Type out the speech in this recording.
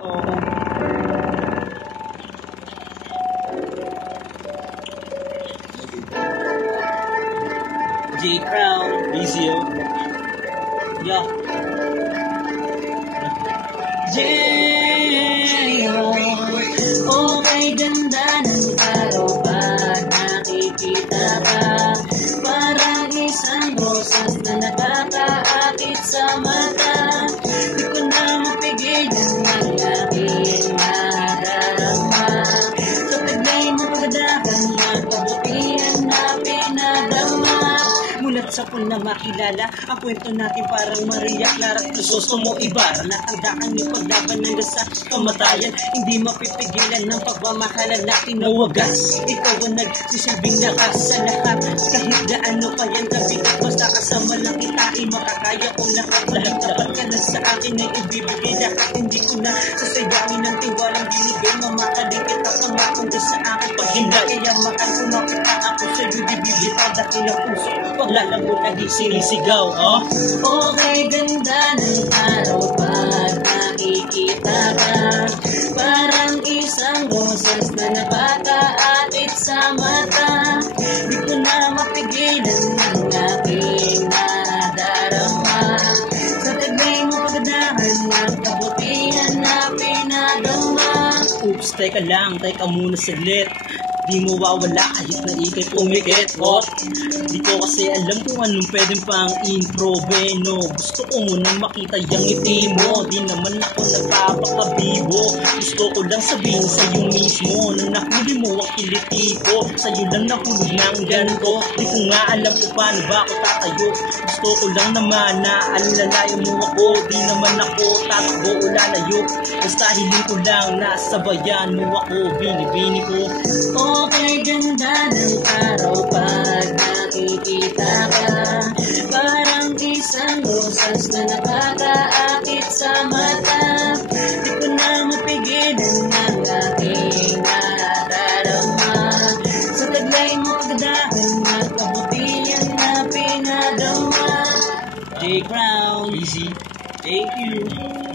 J Crown, easy yo. Yeah. Okay, ganda ng araw pag nakikita ka. Parang isang rosas na nakakaakit sa mata. Di ko na mapigilan ang aking nadarama. Sa taglay mo pagdahan, magpabutihan na pinadama. Mulat sa na makilala ang kwento natin parang Maria Clara at Crisostomo Ibarra. Natandakan yung paglaban hanggang sa kamatayan. Hindi mapipigilan ng pagmamahalan natin na wagas. Ikaw ang nagsisilbing lakas sa lahat. Kahit gaano pa yan kabigat, basta kasama lang kita ay makakaya kong lahat. Lahat dapat ka na sa akin ay ibibigay lahat. Hindi ko na sasayangin ng tiwalang binigay. Mamakaling kita pangakong sa akin. Pag hindi kaya makantunaw kita ako sa'yo di bibitaw dahil ang puso paglalang mo naging sinisigaw. Okay, ganda ng araw pag nakikita ka. Parang isang rosas na nakakaakit sa mata. Di ko na mapigilan ng aking nadarama. Sa taglay mo pagdahan, magkabutihan na pinadama. Oops, teka muna saglit. Di mo wawala kahit na ikay pumikit. Di ko kasi alam kung anong pwedeng pang improve, Gusto ko munang makita yung ngiti mo. Di naman ako nagpapakabibo. Gusto ko lang sabihin sa'yo mismo na nahuli mo ang kiliti ko. Sa'yo lang nahulog ng ganito. Di ko nga alam kung paano ba ako tatayo. Gusto ko lang naman na alalayo mo ako. Di naman ako tatakbo o lalayo. Basta hiling ko lang na sabayan mo ako. Binibini ko. Okay, ganda ng araw pag nakikita ka. Parang isang rosas na nakakaakit sa mata. Di ko na mapigilan ng aking nadarama. Sa taglay mo pagdahan, magkabutihan na pinadama. J Crown, easy. Thank you.